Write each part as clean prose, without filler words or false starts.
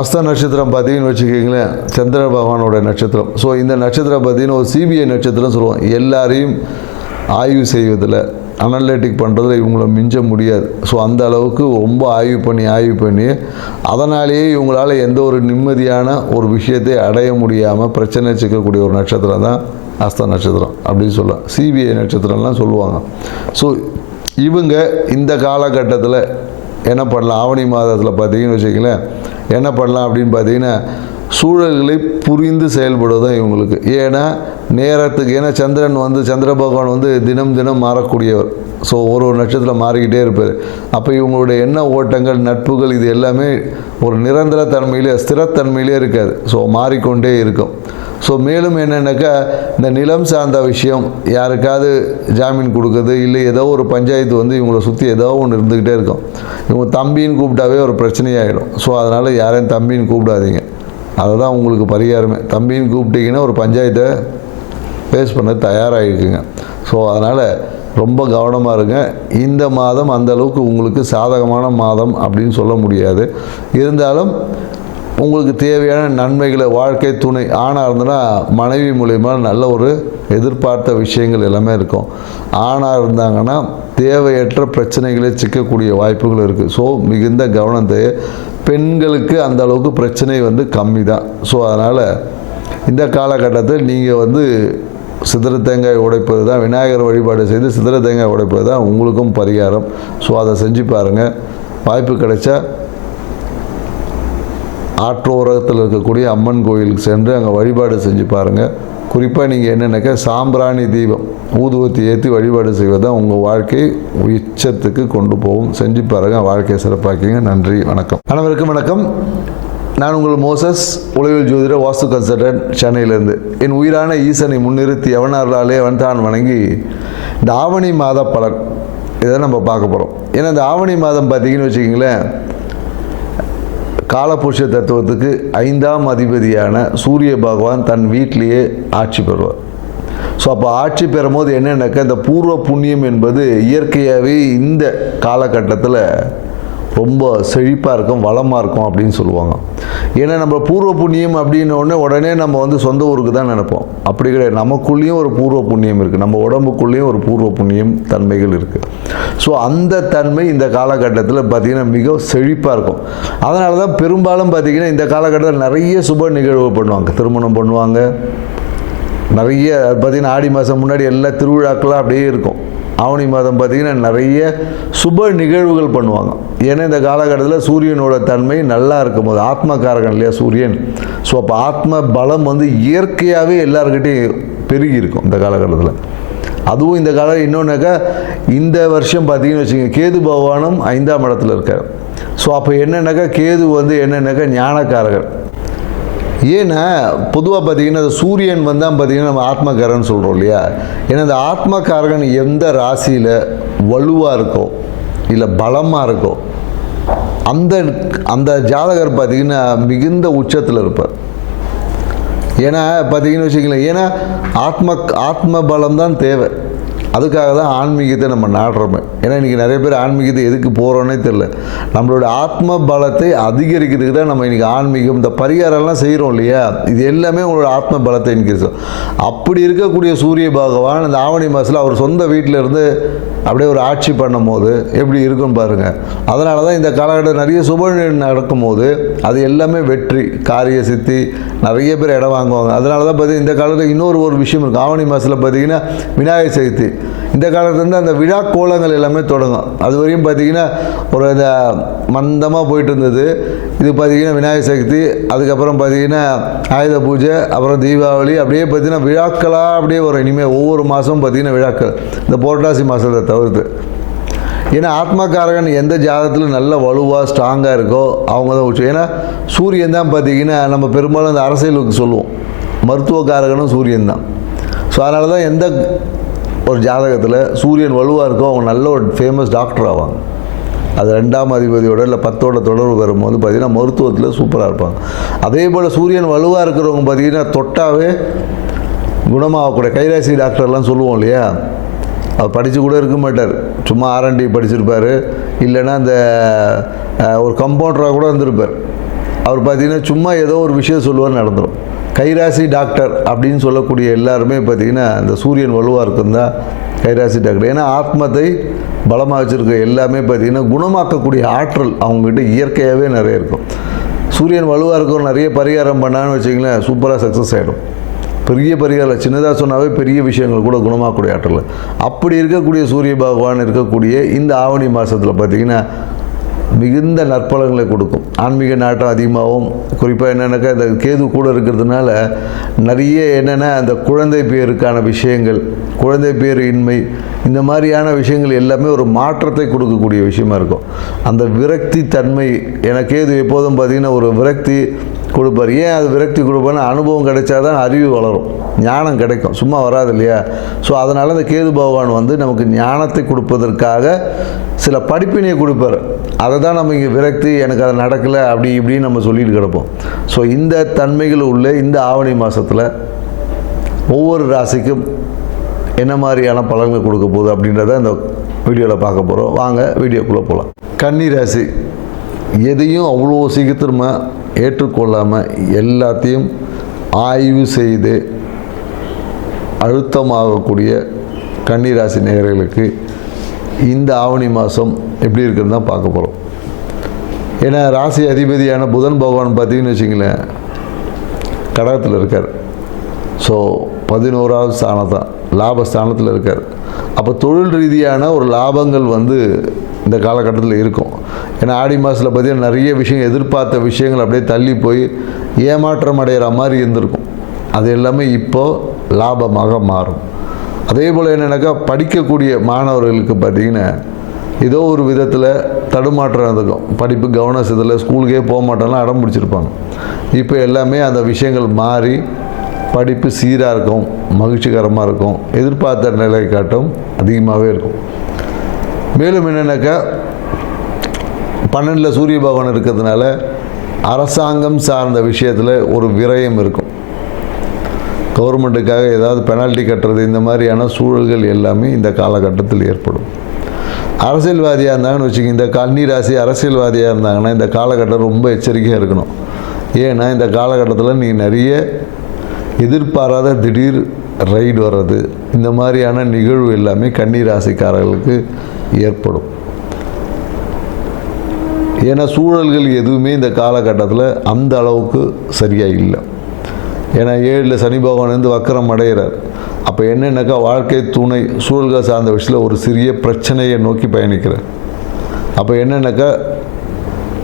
அஸ்த நட்சத்திரம் பார்த்தீங்கன்னு வச்சுக்கிங்களேன், சந்திர பகவானோட நட்சத்திரம். ஸோ இந்த நட்சத்திரம் பார்த்தீங்கன்னா ஒரு சிபிஐ நட்சத்திரம் சொல்லுவோம். எல்லாரையும் ஆய்வு செய்வதில், அனலிட்டிக் பண்ணுறதுல இவங்கள மிஞ்ச முடியாது. ஸோ அந்த அளவுக்கு ரொம்ப ஆய்வு பண்ணி அதனாலேயே இவங்களால் எந்த ஒரு நிம்மதியான ஒரு விஷயத்தை அடைய முடியாமல் பிரச்சனை சிக்கக்கூடிய ஒரு நட்சத்திரம் தான் அஸ்த நட்சத்திரம் அப்படின்னு சொல்லலாம். சிபிஐ நட்சத்திரம்லாம் சொல்லுவாங்க. ஸோ இவங்க இந்த காலகட்டத்தில் என்ன பண்ணலாம், ஆவணி மாதத்தில் பார்த்தீங்கன்னு வச்சுக்கங்களேன் என்ன பண்ணலாம் அப்படின்னு பார்த்தீங்கன்னா, சூழல்களை புரிந்து செயல்படுவது தான் இவங்களுக்கு. ஏன்னா நேரத்துக்கு, ஏன்னா சந்திர பகவான் வந்து தினம் தினம் மாறக்கூடியவர். ஸோ ஒரு நட்சத்திரம் மாறிக்கிட்டே இருப்பார். அப்போ இவங்களுடைய எண்ண ஓட்டங்கள், நட்புகள் இது எல்லாமே ஒரு நிரந்தர தன்மையிலே, ஸ்திரத்தன்மையிலே இருக்காது. ஸோ மாறிக்கொண்டே இருக்கும். ஸோ மேலும் என்னென்னாக்கா, இந்த நிலம் சார்ந்த விஷயம், யாருக்காவது ஜாமீன் கொடுக்குறது, இல்லை ஏதோ ஒரு பஞ்சாயத்து வந்து இவங்களை சுற்றி ஏதோ ஒன்று இருந்துக்கிட்டே இருக்கும். இவங்க தம்பின்னு கூப்பிட்டாவே ஒரு பிரச்சனையாகிடும். ஸோ அதனால் யாரையும் தம்பின்னு கூப்பிடாதீங்க. அதுதான் உங்களுக்கு பரிகாரமே. தம்பின்னு கூப்பிட்டீங்கன்னா ஒரு பஞ்சாயத்தை ஃபேஸ் பண்ண தயாராகிருக்குங்க. ஸோ அதனால் ரொம்ப கவனமாக இருங்க. இந்த மாதம் அந்தளவுக்கு உங்களுக்கு சாதகமான மாதம் அப்படின்னு சொல்ல முடியாது. இருந்தாலும் உங்களுக்கு தேவையான நன்மைகளை, வாழ்க்கை துணை ஆணாக இருந்ததுன்னா மனைவி மூலயமா நல்ல ஒரு எதிர்பார்த்த விஷயங்கள் எல்லாமே இருக்கும். ஆணாக இருந்தாங்கன்னா தேவையற்ற பிரச்சனைகளை சிக்கக்கூடிய வாய்ப்புகள் இருக்குது. ஸோ மிகுந்த கவனத்தை, பெண்களுக்கு அந்த அளவுக்கு பிரச்சனை வந்து கம்மி தான். ஸோ அதனால் இந்த காலகட்டத்தில் நீங்கள் வந்து சிதற தேங்காய் உடைப்பது தான், விநாயகர் வழிபாடு செய்து சிதற தேங்காய் உடைப்பது தான் உங்களுக்கும் பரிகாரம். ஸோ அதை செஞ்சு பாருங்கள். வாய்ப்பு கிடைச்சா ஆற்றோரத்தில் இருக்கக்கூடிய அம்மன் கோயிலுக்கு சென்று அங்கே வழிபாடு செஞ்சு பாருங்கள். குறிப்பாக நீங்கள் என்னென்னாக்கா, சாம்பிராணி தீபம் ஊதுவத்தி ஏற்றி வழிபாடு செய்வது தான் உங்கள் வாழ்க்கை உச்சத்துக்கு கொண்டு போகும். செஞ்சு பாருங்கள், வாழ்க்கையை சிறப்பாக்கிங்க. நன்றி, வணக்கம். அனைவருக்கும் வணக்கம். நான் உங்கள் மோசஸ், உளவியல் ஜோதிட வாஸ்து கன்சல்டன்ட், சென்னையிலேருந்து. என் உயிரான ஈசனை முன்னிறுத்தி எவனார்களாலே அவன் தான் வணங்கி இந்த ஆவணி மாத பலன் இதை நம்ம பார்க்க போகிறோம். ஏன்னா இந்த ஆவணி மாதம் பார்த்தீங்கன்னு வச்சுக்கிங்களேன், காலபுருஷ தத்துவத்துக்கு 5ஆம் அதிபதியான சூரிய பகவான் தன் வீட்டிலேயே ஆட்சி பெறுவார். ஸோ அப்போ ஆட்சி பெறும் போது என்னென்னாக்கா, இந்த பூர்வ புண்ணியம் என்பது இயற்கையாகவே இந்த காலகட்டத்தில் ரொம்ப செழிப்பாக இருக்கும், வளமாக இருக்கும் அப்படின்னு சொல்லுவாங்க. ஏன்னா நம்ம பூர்வ புண்ணியம் அப்படின்னோடனே உடனே நம்ம வந்து சொந்த ஊருக்கு தான் நினைப்போம். அப்படி கிடையாது. நமக்குள்ளேயும் ஒரு பூர்வ புண்ணியம் இருக்குது, நம்ம உடம்புக்குள்ளேயும் ஒரு பூர்வ புண்ணியம் தன்மைகள் இருக்குது. ஸோ அந்த தன்மை இந்த காலகட்டத்தில் பார்த்திங்கன்னா மிக செழிப்பாக இருக்கும். அதனால தான் பெரும்பாலும் பார்த்திங்கன்னா இந்த காலகட்டத்தில் நிறைய சுப நிகழ்வு பண்ணுவாங்க. திருமணம் பண்ணுவாங்க, நிறைய பார்த்திங்கன்னா ஆடி மாதம் முன்னாடி எல்லா திருவிழாக்கெல்லாம் அப்படியே இருக்கும். ஆவணி மாதம் பார்த்திங்கன்னா நிறைய சுப நிகழ்வுகள் பண்ணுவாங்க. ஏன்னா இந்த காலகட்டத்தில் சூரியனோட தன்மை நல்லா இருக்கும் போது, ஆத்மகாரகன் இல்லையா சூரியன். ஸோ அப்போ ஆத்ம பலம் வந்து இயற்கையாகவே எல்லாருக்கிட்டையும் பெருகி இருக்கும் இந்த காலகட்டத்தில். அதுவும் இந்த காலம் இன்னொன்றாக்கா, இந்த வருஷம் பார்த்திங்கன்னு வச்சுக்கோங்க, கேது பகவானும் 5ஆம் இடத்துல இருக்கார். ஸோ அப்போ என்னென்னாக்கா, கேது வந்து என்னென்னாக்கா ஞானக்காரகர். ஏன்னா பொதுவாக பார்த்திங்கன்னா அந்த சூரியன் வந்தால் பார்த்திங்கன்னா நம்ம ஆத்மகாரகன் சொல்கிறோம் இல்லையா. ஏன்னா இந்த ஆத்மகாரகன் எந்த ராசியில் வலுவாக இருக்கோ இல்லை பலமாக இருக்கோ அந்த ஜாதகர் பார்த்திங்கன்னா மிகுந்த உச்சத்தில் இருப்பார். ஏன்னா பார்த்திங்கன்னு வச்சுக்கலாம், ஏன்னா ஆத்ம பலம் தான் தேவை. அதுக்காக தான் ஆன்மீகத்தை நம்ம நாடுறோமே. ஏன்னா இன்றைக்கி நிறைய பேர் ஆன்மீகத்தை எதுக்கு போகிறோன்னே தெரியல. நம்மளோட ஆத்ம பலத்தை அதிகரிக்கிறதுக்கு தான் நம்ம இன்றைக்கி ஆன்மீகம், இந்த பரிகாரம்லாம் செய்கிறோம் இல்லையா. இது எல்லாமே உங்களோட ஆத்ம பலத்தை இன்க்ரீஸ். அப்படி இருக்கக்கூடிய சூரிய பகவான் இந்த ஆவணி மாதத்தில் அவர் சொந்த வீட்டில் இருந்து அப்படியே ஒரு ஆட்சி பண்ணும் போது எப்படி இருக்குன்னு பாருங்கள். அதனால தான் இந்த காலகட்டம் நிறைய சுப நடக்கும் போது அது எல்லாமே வெற்றி, காரிய சித்தி, நிறைய பேர் இடம் வாங்குவாங்க. அதனால தான் பார்த்திங்கன்னா இந்த காலத்தில் இன்னொரு விஷயம் இருக்குது. ஆவணி மாதத்தில் பார்த்திங்கன்னா விநாயகர் சதுர்த்தி. இந்த காலத்துலேருந்து அந்த விழா கோலங்கள் எல்லாமே தொடங்கும். அது வரையும் பார்த்திங்கன்னா ஒரு இந்த மந்தமாக போயிட்டு இருந்தது. இது பார்த்திங்கன்னா விநாயகர் சதுர்த்தி, அதுக்கப்புறம் பார்த்திங்கன்னா ஆயுத பூஜை, அப்புறம் தீபாவளி, அப்படியே பார்த்திங்கன்னா விழாக்களாக அப்படியே வரும். இனிமேல் ஒவ்வொரு மாதமும் பார்த்திங்கன்னா விழாக்கள், இந்த புரட்டாசி மாதத்தை தவிர்த்து. ஏன்னா ஆத்மகாரகன் எந்த ஜாதகத்தில் நல்ல வலுவாக ஸ்ட்ராங்காக இருக்கோ அவங்க தான் உச்சம். ஏன்னா சூரியன் தான் பார்த்திங்கன்னா நம்ம பெரும்பாலும் இந்த அரசியலுக்கு சொல்லுவோம், மருத்துவக்காரகனும் சூரியன் தான். ஸோ அதனால தான் எந்த ஒரு ஜாதகத்தில் சூரியன் வலுவாக இருக்கோ அவங்க நல்ல ஒரு ஃபேமஸ் டாக்டர் ஆவாங்க. அது 2ஆம் அதிபதியோட இல்லை 10ஓட தொடர்பு வரும்போது பார்த்திங்கன்னா மருத்துவத்தில் சூப்பராக இருப்பாங்க. அதே போல் சூரியன் வலுவாக இருக்கிறவங்க பார்த்திங்கன்னா தொட்டாவே குணமாகக்கூடிய கைராசி டாக்டர்லாம் சொல்லுவோம் இல்லையா. அவர் படித்து கூட இருக்க மாட்டார், சும்மா R&D படிச்சிருப்பார், இல்லைன்னா அந்த ஒரு கம்பவுண்டராக கூட இருந்திருப்பார். அவர் பார்த்திங்கன்னா சும்மா ஏதோ ஒரு விஷயம் சொல்லுவார், நடந்துடும். கைராசி டாக்டர் அப்படின்னு சொல்லக்கூடிய எல்லாருமே பார்த்திங்கன்னா இந்த சூரியன் வலுவாக இருக்குந்தா கைராசி டாக்டர். ஏன்னா ஆத்மத்தை பலமாக வச்சுருக்க எல்லாமே பார்த்திங்கன்னா குணமாக்கக்கூடிய ஆற்றல் அவங்ககிட்ட இயற்கையாகவே நிறைய இருக்கும். சூரியன் வலுவாக இருக்கும், நிறைய பரிகாரம் பண்ணான்னு வச்சிங்களேன், சூப்பராக சக்ஸஸ் ஆகிடும். பெரிய பரிகாரம் சின்னதாக சொன்னாவே பெரிய விஷயங்கள் கூட குணமாக்கக்கூடிய ஆற்றல். அப்படி இருக்கக்கூடிய சூரிய பகவான் இருக்கக்கூடிய இந்த ஆவணி மாதத்தில் பார்த்திங்கன்னா மிகுந்த நற்பலன்களை கொடுக்கும். ஆன்மீக நாட்டம் அதிகமாகவும், குறிப்பாக என்னென்னாக்கா இந்த கேது கூட இருக்கிறதுனால நிறைய என்னென்னா அந்த குழந்தை பேருக்கான விஷயங்கள், குழந்தை பேர் இன்மை, இந்த மாதிரியான விஷயங்கள் எல்லாமே ஒரு மாற்றத்தை கொடுக்கக்கூடிய விஷயமா இருக்கும். அந்த விரக்தி தன்மை, ஏன்னா கேது எப்போதும் பார்த்திங்கன்னா ஒரு விரக்தி கொடுப்பார். ஏன் அது விரக்தி கொடுப்பார்னா அனுபவம் கிடைச்சாதான் அறிவு வளரும், ஞானம் கிடைக்கும், சும்மா வராது இல்லையா? ஸோ அதனால் அந்த கேது பகவான் வந்து நமக்கு ஞானத்தை கொடுப்பதற்காக சில படிப்பினையை கொடுப்பார். அதை தான் நம்ம இங்கே விரக்தி, எனக்கு அது நடக்கலை அப்படி இப்படின்னு நம்ம சொல்லிட்டு கிடப்போம். ஸோ இந்த தன்மைகள் உள்ள இந்த ஆவணி மாதத்தில் ஒவ்வொரு ராசிக்கும் என்ன மாதிரியான பலன்கள் கொடுக்க போகுது அப்படின்றத இந்த வீடியோவில் பார்க்க போகிறோம். வாங்க வீடியோக்குள்ளே போகலாம். கன்னி ராசி எதையும் அவ்வளோ சீக்கிரமாக ஏற்றுக்கொள்ளாமல் எல்லாத்தையும் ஆய்வு செய்து அழுத்தமாகக்கூடிய கன்னிராசி நேயர்களுக்கு இந்த ஆவணி மாதம் எப்படி இருக்குன்னு தான் பார்க்க போகிறோம். ஏன்னா ராசி அதிபதியான புதன் பகவான் பார்த்தீங்கன்னு வச்சிங்களேன் கடகத்தில் இருக்கார். ஸோ 11வது ஸ்தானத்தான் லாபஸ்தானத்தில் இருக்கார். அப்போ தொழில் ரீதியான ஒரு லாபங்கள் வந்து இந்த காலகட்டத்தில் இருக்கும். ஏன்னா ஆடி மாதத்தில் பார்த்தீங்கன்னா நிறைய விஷயம், எதிர்பார்த்த விஷயங்கள் அப்படியே தள்ளி போய் ஏமாற்றம் அடைகிற மாதிரி இருந்திருக்கும். அது எல்லாமே இப்போது லாபமாக மாறும். அதே போல் என்னென்னாக்கா படிக்கக்கூடிய மாணவர்களுக்கு பார்த்திங்கன்னா ஏதோ ஒரு விதத்தில் தடுமாற்றம் இருந்திருக்கும். படிப்பு கவனம் சிதல, ஸ்கூலுக்கே போக மாட்டோம்லாம் அடம் பிடிச்சிருப்பாங்க. இப்போ எல்லாமே அந்த விஷயங்கள் மாறி படிப்பு சீராக இருக்கும், மகிழ்ச்சிகரமாக இருக்கும், எதிர்பார்த்த நிலை காட்டும் அதிகமாகவே இருக்கும். மேலும் என்னென்னாக்கா 12ல் சூரிய பகவான் இருக்கிறதுனால அரசாங்கம் சார்ந்த விஷயத்தில் ஒரு விரயம் இருக்கும். கவர்மெண்ட்டுக்காக ஏதாவது பெனால்ட்டி கட்டுறது, இந்த மாதிரியான சூழல்கள் எல்லாமே இந்த காலகட்டத்தில் ஏற்படும். அரசியல்வாதியாக இருந்தாங்கன்னு வச்சுக்கோங்க, இந்த கன்னி ராசி அரசியல்வாதியாக இருந்தாங்கன்னா இந்த காலகட்டம் ரொம்ப எச்சரிக்கையாக இருக்கணும். ஏன்னா இந்த காலகட்டத்தில் நீ நிறைய எதிர்பாராத திடீர் ரைடு வர்றது, இந்த மாதிரியான நிகழ்வு எல்லாமே கன்னி ராசிக்காரர்களுக்கு ஏற்படும். ஏன்னா சூழல்கள் எதுவுமே இந்த காலகட்டத்தில் அந்த அளவுக்கு சரியாக இல்லை. ஏன்னா 7ல் சனி பகவான் வந்து வக்கரம் அடைகிறார். அப்போ என்னென்னாக்கா வாழ்க்கை துணை சூழல்கள் சார்ந்த விஷயத்தில் ஒரு சிறிய பிரச்சனையை நோக்கி பயணிக்கிறார். அப்போ என்னென்னாக்கா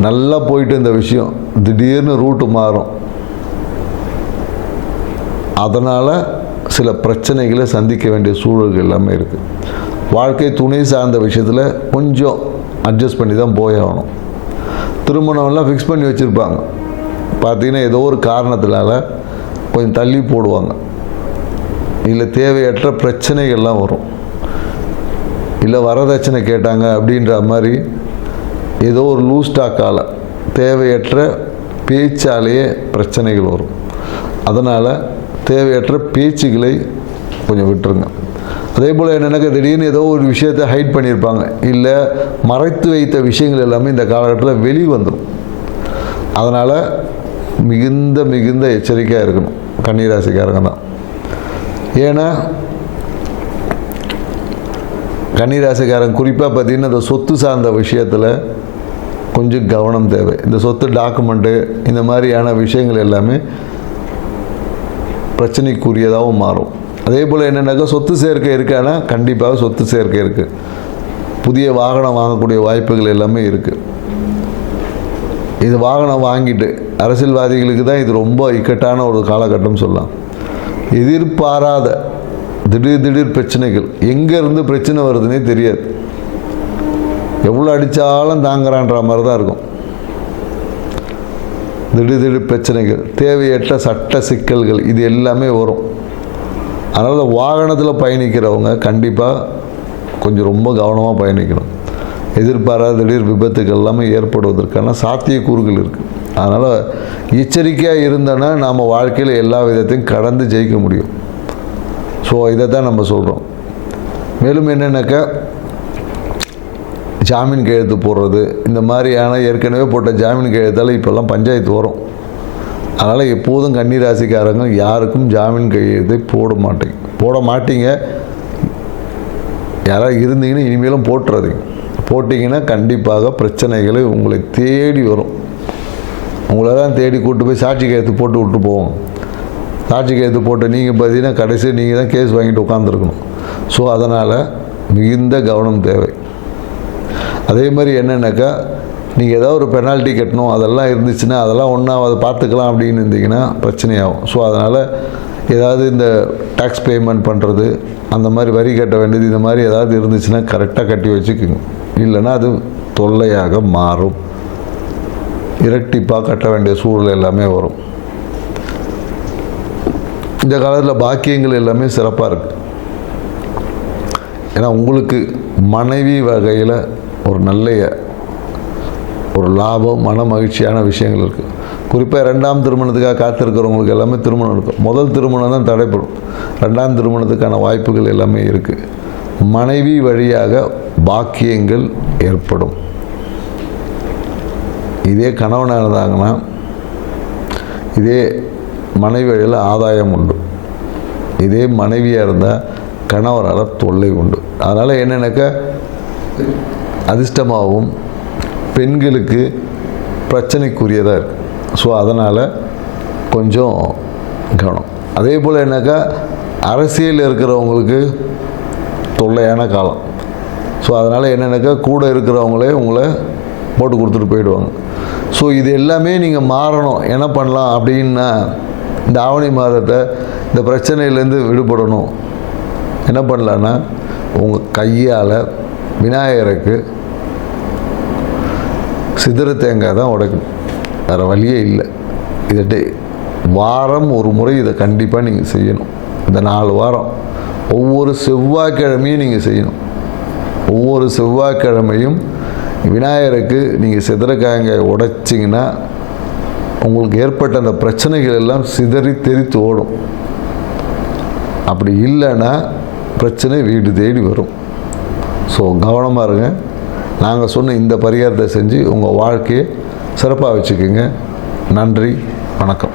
நல்லா போயிட்டு இந்த விஷயம் திடீர்னு ரூட்டு மாறும். அதனால் சில பிரச்சனைகளை சந்திக்க வேண்டிய சூழல்கள் எல்லாமே இருக்குது. வாழ்க்கை துணை சார்ந்த விஷயத்தில் கொஞ்சம் அட்ஜஸ்ட் பண்ணி தான் போயாகணும். திருமணம்லாம் ஃபிக்ஸ் பண்ணி வச்சுருப்பாங்க, பார்த்திங்கன்னா ஏதோ ஒரு காரணத்தினால கொஞ்சம் தள்ளி போடுவாங்க. இல்லை தேவையற்ற பிரச்சனைகள்லாம் வரும். இல்லை வரதட்சணை கேட்டாங்க அப்படின்ற மாதிரி ஏதோ ஒரு லூஸ் டாக்கால் தேவையற்ற பேச்சாலேயே பிரச்சனைகள் வரும். அதனால் தேவையற்ற பேச்சுகளை கொஞ்சம் விட்டுருங்க. அதே போல் என்னென்னாக்கா திடீர்னு ஏதோ ஒரு விஷயத்தை ஹைட் பண்ணியிருப்பாங்க, இல்லை மறைத்து வைத்த விஷயங்கள் எல்லாமே இந்த காலகட்டத்தில் வெளி வந்துடும். அதனால் மிகுந்த எச்சரிக்கையாக இருக்கணும் கன்னிராசிக்காரங்க தான். ஏன்னா கன்னிராசிக்காரங்க குறிப்பாக பார்த்திங்கன்னா இந்த சொத்து சார்ந்த விஷயத்தில் கொஞ்சம் கவனம் தேவை. இந்த சொத்து டாக்குமெண்ட்டு இந்த மாதிரியான விஷயங்கள் எல்லாமே பிரச்சனைக்குரியதாகவும் மாறும். அதே போல் என்னென்னாக்கா சொத்து சேர்க்கை இருக்கான்னா கண்டிப்பாக சொத்து சேர்க்கை இருக்குது. புதிய வாகனம் வாங்கக்கூடிய வாய்ப்புகள் எல்லாமே இருக்குது. இது வாகனம் வாங்கிட்டு அரசியல்வாதிகளுக்கு தான் இது ரொம்ப இக்கட்டான ஒரு காலகட்டம் சொல்லலாம். எதிர்பாராத திடீர் பிரச்சனைகள், எங்கேருந்து பிரச்சனை வருதுன்னே தெரியாது. எவ்வளோ அடித்தாலும் தாங்குறான்ற மாதிரி தான் இருக்கும். திடீர் பிரச்சனைகள், தேவையற்ற சட்ட சிக்கல்கள், இது எல்லாமே வரும். அதனால் வாகனத்தில் பயணிக்கிறவங்க கண்டிப்பாக கொஞ்சம் ரொம்ப கவனமாக பயணிக்கணும். எதிர்பாராத திடீர் விபத்துக்கள் எல்லாமே ஏற்படுவதற்கான சாத்தியக்கூறுகள் இருக்குது. அதனால் எச்சரிக்கையாக இருந்தோன்னா நாம் வாழ்க்கையில் எல்லா விதத்தையும் கடந்து ஜெயிக்க முடியும். ஸோ இதை தான் நம்ம சொல்கிறோம். மேலும் என்னென்னாக்கா ஜாமீன் கையெழுத்து போடுறது, இந்த மாதிரியான ஏற்கனவே போட்ட ஜாமீன் கையெழுத்தால் இப்போல்லாம் பஞ்சாயத்து வரும். அதனால் எப்போதும் கன்னி ராசிக்காரங்க யாருக்கும் ஜாமீன் கையெழுத்தை போட மாட்டீங்க. யாராவது இருந்தீங்கன்னா இனிமேலும் போட்டுறாதீங்க. போட்டிங்கன்னா கண்டிப்பாக பிரச்சனைகளை உங்களை தேடி வரும். உங்களை தான் தேடி கூப்பிட்டு போய் சாட்சி கையெழுத்து போட்டு விட்டு போவோம். சாட்சி கையெழுத்து போட்டு நீங்கள் பார்த்தீங்கன்னா கடைசி நீங்கள் தான் கேஸ் வாங்கிட்டு உட்காந்துருக்கணும். ஸோ அதனால் மிகுந்த கவனம் தேவை. அதே மாதிரி என்னென்னாக்கா, நீங்கள் ஏதாவது ஒரு பெனால்ட்டி கட்டணும் அதெல்லாம் இருந்துச்சுன்னா அதெல்லாம் ஒன்றாவது பார்த்துக்கலாம் அப்படின்னு இருந்தீங்கன்னா பிரச்சனையாகும். ஸோ அதனால் ஏதாவது இந்த டேக்ஸ் பேமெண்ட் பண்ணுறது, அந்த மாதிரி வரி கட்ட வேண்டியது, இந்த மாதிரி ஏதாவது இருந்துச்சுன்னா கரெக்டாக கட்டி வச்சுக்குங்க. இல்லைன்னா அது தொல்லையாக மாறும். இரட்டிப்பாக கட்ட வேண்டிய சூழ்நிலை எல்லாமே வரும். இந்த காலத்தில் பாக்கியங்கள் எல்லாமே சிறப்பாக இருக்குது. ஏன்னா உங்களுக்கு மனைவி வகையில் ஒரு நல்ல ஒரு லாபம், மன மகிழ்ச்சியான விஷயங்கள் இருக்குது. குறிப்பாக 2ஆம் திருமணத்துக்காக காத்திருக்கிறவங்களுக்கு எல்லாமே திருமணம் இருக்கும். முதல் திருமணம் தான் தடைப்படும். 2ஆம் திருமணத்துக்கான வாய்ப்புகள் எல்லாமே இருக்குது. மனைவி வழியாக பாக்கியங்கள் ஏற்படும். இதே கணவனாக இருந்தாங்கன்னா இதே மனைவி வழியில் ஆதாயம் உண்டு. இதே மனைவியாக இருந்தால் கணவரால் தொல்லை உண்டு. அதனால் என்னென்னாக்கா, அதிர்ஷ்டமாகவும் பெண்களுக்கு பிரச்சனைக்குரியதாக இருக்குது. ஸோ அதனால் கொஞ்சம் கவனம். அதே போல் என்னக்கா, அரசியல் இருக்கிறவங்களுக்கு தொல்லையான காலம். ஸோ அதனால் என்னென்னாக்கா, கூட இருக்கிறவங்களே உங்களை போட்டு கொடுத்துட்டு போயிடுவாங்க. ஸோ இது எல்லாமே நீங்கள் மாறணும். என்ன பண்ணலாம் அப்படின்னா, இந்த ஆவணி மாதத்தை இந்த பிரச்சனையிலேருந்து விடுபடணும். என்ன பண்ணலான்னா, உங்கள் கையால் விநாயகருக்கு சிதறு தேங்காய் தான் உடைக்கணும். வேறு வழியே இல்லை. இதை வாரம் ஒரு முறை இதை கண்டிப்பாக நீங்கள் செய்யணும். இந்த 4 வாரம் ஒவ்வொரு செவ்வாய்க்கிழமையும் நீங்கள் செய்யணும். ஒவ்வொரு செவ்வாய்க்கிழமையும் விநாயகருக்கு நீங்கள் சிதறக்காய்காய் உடைச்சிங்கன்னா உங்களுக்கு ஏற்பட்ட அந்த பிரச்சனைகள் எல்லாம் சிதறி தெரித்து ஓடும். அப்படி இல்லைன்னா பிரச்சனை வீடு தேடி வரும். ஸோ கவனமாக இருங்க. நாங்கள் சொன்ன இந்த பரிகாரத்தை செஞ்சு உங்கள் வாழ்க்கையை சிறப்பாக வச்சுக்கோங்க. நன்றி, வணக்கம்.